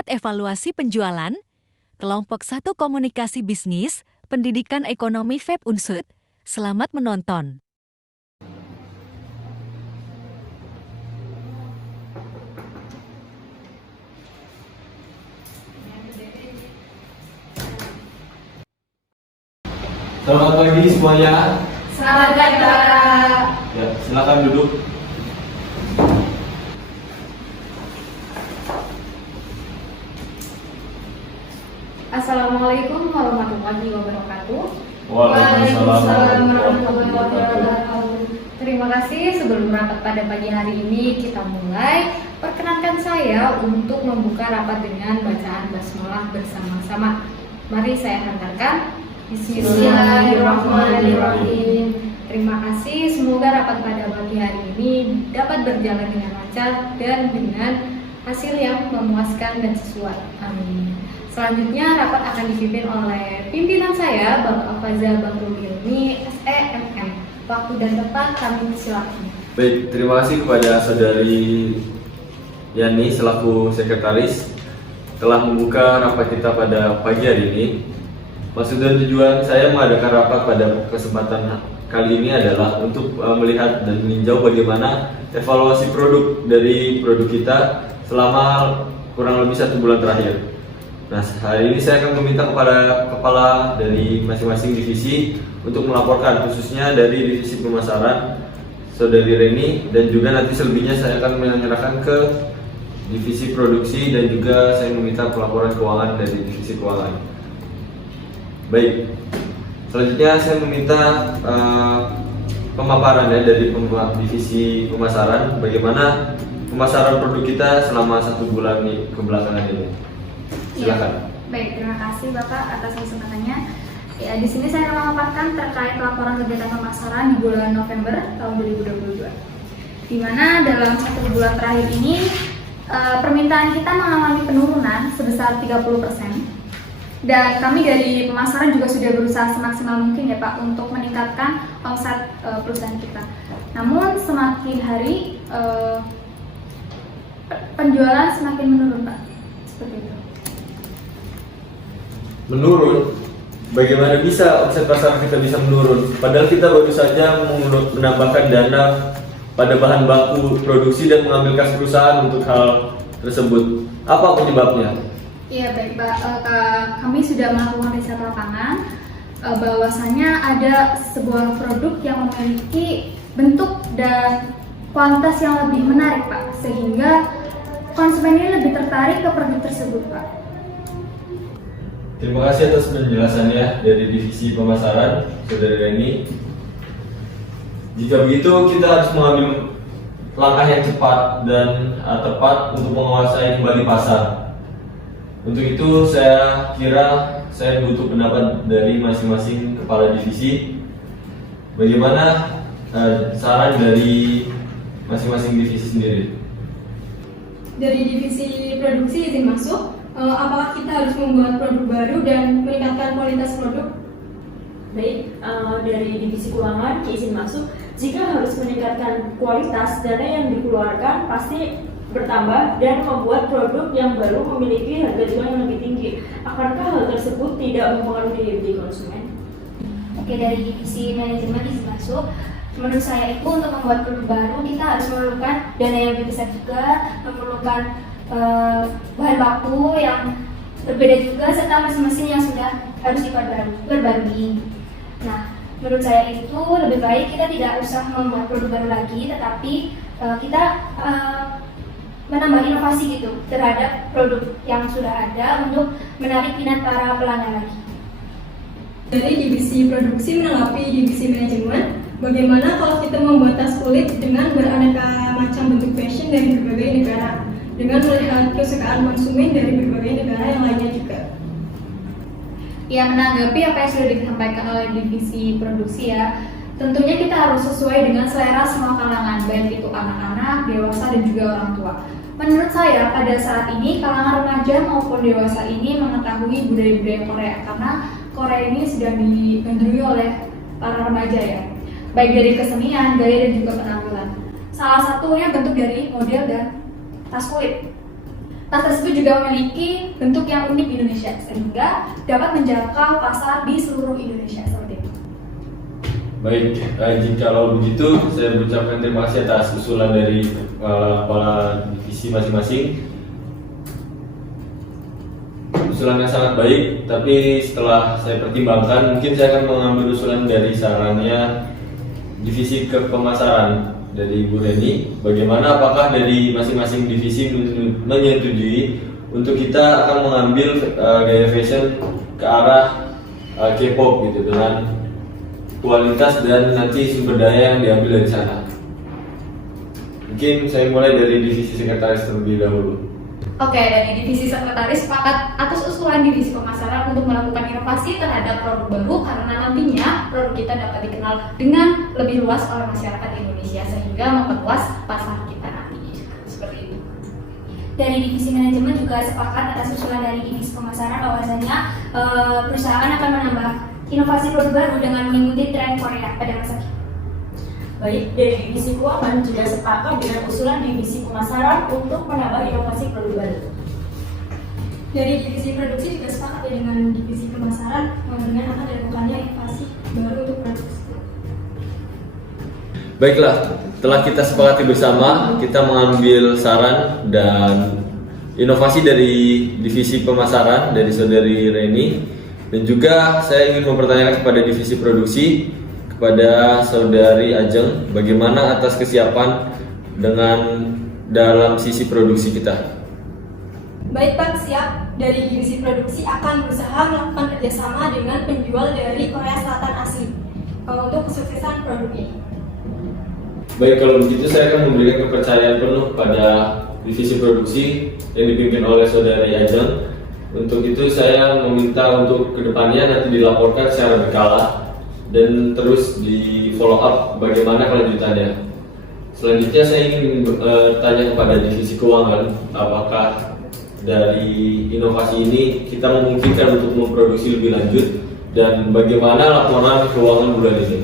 Rapat Evaluasi Penjualan, Kelompok 1 Komunikasi Bisnis, Pendidikan Ekonomi FEB Unsud. Selamat menonton. Selamat pagi semuanya. Selamat pagi, Pak. Ya, silakan duduk. Assalamualaikum warahmatullahi wabarakatuh. Waalaikumsalam warahmatullahi wabarakatuh. Terima kasih. Sebelum rapat pada pagi hari ini kita mulai, perkenankan saya untuk membuka rapat dengan bacaan basmalah bersama-sama. Mari saya hantarkan. Bismillahirrahmanirrahim. Terima kasih. Semoga rapat pada pagi hari ini dapat berjalan dengan lancar dan dengan hasil yang memuaskan dan sesuai. Amin. Selanjutnya rapat akan dipimpin oleh pimpinan saya, Bapak Faza Bahrul Ilmi, SEMM. Waktu dan tempat kami silakan. Baik, terima kasih kepada Saudari Yani selaku sekretaris telah membuka rapat kita pada pagi hari ini. Maksud dan tujuan saya mengadakan rapat pada kesempatan kali ini adalah untuk melihat dan meninjau bagaimana evaluasi produk dari produk kita selama kurang lebih 1 bulan terakhir. Nah, hari ini saya akan meminta kepada kepala dari masing-masing divisi untuk melaporkan, khususnya dari divisi pemasaran Saudari Reni, dan juga nanti selebihnya saya akan menyerahkan ke divisi produksi dan juga saya meminta pelaporan keuangan dari divisi keuangan. Baik, selanjutnya saya meminta pemaparan dari divisi pemasaran bagaimana pemasaran produk kita selama 1 bulan kebelakangan ini. Silakan. Ya, baik, terima kasih Bapak atas kesempatannya. Ya, di sini saya akan memaparkan terkait laporan kegiatan pemasaran di bulan November tahun 2022. Di mana dalam 1 bulan terakhir ini permintaan kita mengalami penurunan sebesar 30%. Dan kami dari pemasaran juga sudah berusaha semaksimal mungkin ya Pak untuk meningkatkan omset perusahaan kita. Namun semakin hari penjualan semakin menurun Pak, seperti itu. Menurun? Bagaimana bisa omset pasar kita bisa menurun? Padahal kita baru saja menambahkan dana pada bahan baku produksi dan mengambil kas perusahaan untuk hal tersebut. Apa penyebabnya? Iya baik Pak, kami sudah melakukan riset lapangan bahwasanya ada sebuah produk yang memiliki bentuk dan kualitas yang lebih menarik Pak, sehingga konsumen ini lebih tertarik ke produk tersebut Pak. Terima kasih atas penjelasannya dari divisi pemasaran Saudari Reni. Jika begitu kita harus mengambil langkah yang cepat dan tepat untuk menguasai kembali pasar. Untuk itu saya kira saya butuh pendapat dari masing-masing kepala divisi. Bagaimana saran dari masing-masing divisi sendiri? Dari divisi produksi izin masuk, apakah kita harus membuat produk baru dan meningkatkan kualitas produk? Baik, dari divisi keuangan izin masuk, jika harus meningkatkan kualitas, dana yang dikeluarkan pasti bertambah dan membuat produk yang baru memiliki harga jual yang lebih tinggi. Akankah hal tersebut tidak mempengaruhi daya beli konsumen? Oke, dari divisi manajemen izin masuk, menurut saya itu untuk membuat produk baru kita harus memerlukan dana yang lebih besar juga, memerlukan bahan baku yang berbeda juga, serta mesin-mesin yang sudah harus diperbarui. Nah, menurut saya itu lebih baik kita tidak usah membuat produk baru lagi, tetapi kita menambah inovasi gitu terhadap produk yang sudah ada untuk menarik minat para pelanggan lagi. Dari divisi produksi menanggapi divisi manajemen, bagaimana kalau kita membuat tas kulit dengan beraneka macam bentuk fashion dari berbagai negara, dengan melihat kesukaan konsumen dari berbagai negara yang lainnya juga? Ya, menanggapi apa yang sudah disampaikan oleh divisi produksi ya, tentunya kita harus sesuai dengan selera semua kalangan, baik itu anak-anak, dewasa, dan juga orang tua. Menurut saya, pada saat ini kalangan remaja maupun dewasa ini mengetahui budaya-budaya Korea, karena Korea ini sedang digandrungi oleh para remaja ya, baik dari kesenian, gaya, dan juga penampilan. Salah satunya bentuk dari model dan tas kulit. Tas tersebut juga memiliki bentuk yang unik di Indonesia sehingga dapat menjangkau pasar di seluruh Indonesia seperti itu. Baik, jikalau begitu saya mengucapkan terima kasih atas usulan dari kepala divisi masing-masing. Usulannya sangat baik, tapi setelah saya pertimbangkan mungkin saya akan mengambil usulan dari sarannya divisi kepemasaran dari Ibu Reni. Bagaimana, apakah dari masing-masing divisi menyetujui untuk kita akan mengambil gaya fashion ke arah K-pop gitu, dengan kualitas dan nanti sumber daya yang diambil dari sana. Mungkin saya mulai dari divisi sekretaris terlebih dahulu. Oke, dari divisi sekretaris sepakat atas usulan divisi pemasaran untuk melakukan inovasi terhadap produk baru karena nantinya produk kita dapat dikenal dengan lebih luas oleh masyarakat Indonesia sehingga memperluas pasar kita nantinya. Seperti itu. Dari divisi manajemen juga sepakat atas usulan dari divisi pemasaran bahwasanya perusahaan akan menambah inovasi produk baru dengan mengikuti tren Korea pada masa kini. Baik, dari divisi keuangan juga sepakat dengan usulan divisi pemasaran untuk menambah inovasi produk baru. Dari divisi produksi juga sepakat ya dengan divisi pemasaran dengan akan dilakukannya inovasi baru untuk produksi. Baiklah, telah kita sepakati bersama, kita mengambil saran dan inovasi dari divisi pemasaran dari saudari Reni, dan juga saya ingin mempertanyakan kepada divisi produksi, kepada saudari Ajeng, bagaimana atas kesiapan dengan dalam sisi produksi kita. Baik Pak, siap. Dari divisi produksi akan berusaha melakukan kerjasama dengan penjual dari Korea Selatan asli untuk kesuksesan produk ini. Baik, kalau begitu saya akan memberikan kepercayaan penuh pada divisi produksi yang dipimpin oleh saudari Ajeng. Untuk itu saya meminta untuk kedepannya nanti dilaporkan secara berkala dan terus di follow up bagaimana kelanjutannya. Selanjutnya saya ingin tanya kepada divisi keuangan, apakah dari inovasi ini kita memungkinkan untuk memproduksi lebih lanjut dan bagaimana laporan keuangan bulan ini?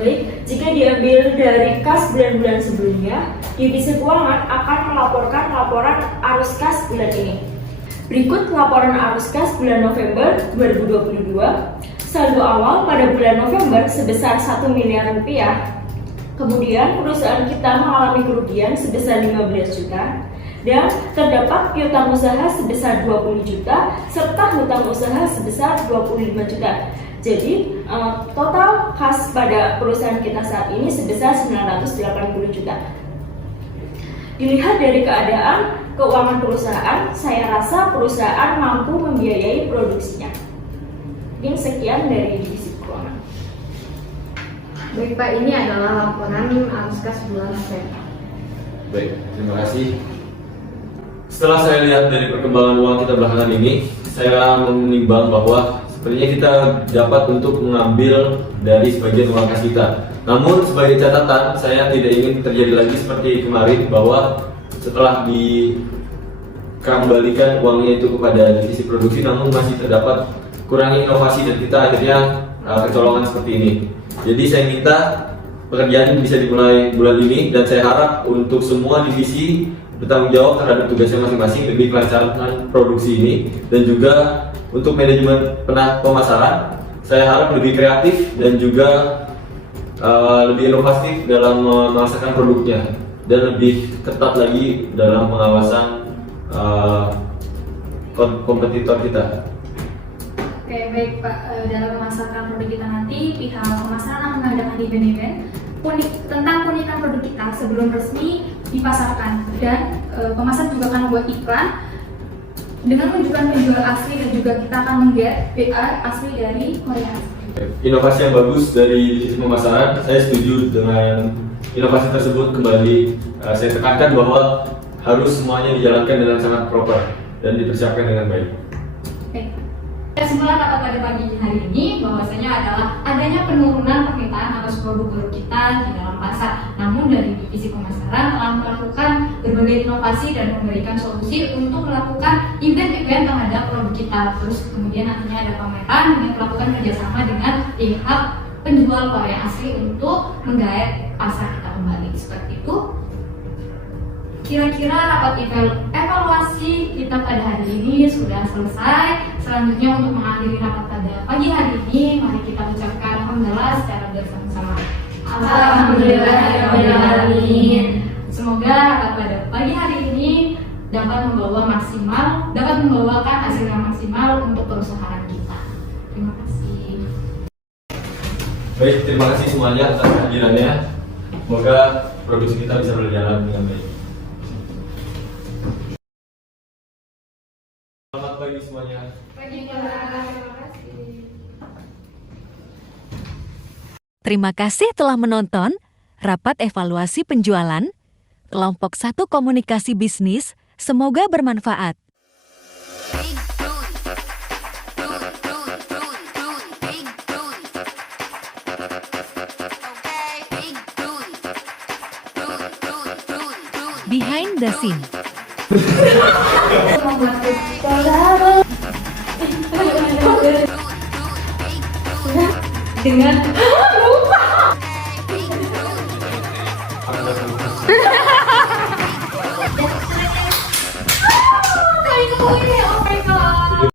Baik, jika diambil dari kas bulan-bulan sebelumnya, divisi keuangan akan melaporkan laporan arus kas bulan ini. Berikut laporan arus kas bulan November 2022. Saldo awal pada bulan November sebesar 1 miliar rupiah. Kemudian perusahaan kita mengalami kerugian sebesar 15 juta. Dan terdapat piutang usaha sebesar 20 juta serta hutang usaha sebesar 25 juta. Jadi total kas pada perusahaan kita saat ini sebesar 980 juta. Dilihat dari keadaan keuangan perusahaan, saya rasa perusahaan mampu membiayai produksinya. Mungkin sekian dari divisi keuangan. Baik Pak, ini adalah laporan arus kas bulan November. Baik, terima kasih. Setelah saya lihat dari perkembangan uang kita belakangan ini, saya menimbang bahwa sepertinya kita dapat untuk mengambil dari sebagian uang kas kita. Namun sebagai catatan, saya tidak ingin terjadi lagi seperti kemarin bahwa setelah dikembalikan uangnya itu kepada divisi produksi, namun masih terdapat kurangi inovasi dan kita akhirnya kecolongan seperti ini. Jadi saya minta pekerjaan bisa dimulai bulan ini dan saya harap untuk semua divisi bertanggung jawab terhadap tugasnya masing-masing demi kelancaran produksi ini, dan juga untuk manajemen pemasaran saya harap lebih kreatif dan juga lebih inovatif dalam memasarkan produknya dan lebih ketat lagi dalam pengawasan kompetitor kita. Oke, baik Pak. Dalam memasarkan produk kita nanti, pihak pemasaran akan mengadakan event-event tentang keunikan produk kita sebelum resmi dipasarkan, dan pemasar juga akan membuat iklan dengan menunjukkan penjual asli dan juga kita akan menggait PR asli dari Korea. Inovasi yang bagus dari divisi pemasaran, saya setuju dengan inovasi tersebut. Kembali saya tekankan bahwa harus semuanya dijalankan dengan sangat proper dan dipersiapkan dengan baik. Kesimpulan rapat pada pagi hari ini bahwasanya adalah adanya penurunan permintaan atas produk baru kita di dalam pasar. Namun dari divisi pemasaran telah melakukan berbagai inovasi dan memberikan solusi untuk melakukan event-event terhadap produk kita. Terus kemudian nantinya ada pameran dengan melakukan kerjasama dengan pihak penjual Korea asli untuk menggait pasar kita kembali. Seperti itu. Kira-kira rapat evaluasi kita pada hari ini sudah selesai. Selanjutnya untuk mengakhiri rapat pada pagi hari ini, mari kita ucapkan alhamdulillah secara bersama-sama. Alhamdulillahirrahmanirrahim. Semoga rapat pada pagi hari ini dapat membawakan hasil yang maksimal untuk perusahaan kita. Terima kasih. Baik, terima kasih semuanya atas kehadirannya. Semoga produksi kita bisa berjalan dengan baik. Selamat pagi semuanya. Terima kasih telah menonton Rapat Evaluasi Penjualan Kelompok 1 Komunikasi Bisnis. Semoga bermanfaat. Behind the scene. Dengan Kayak gue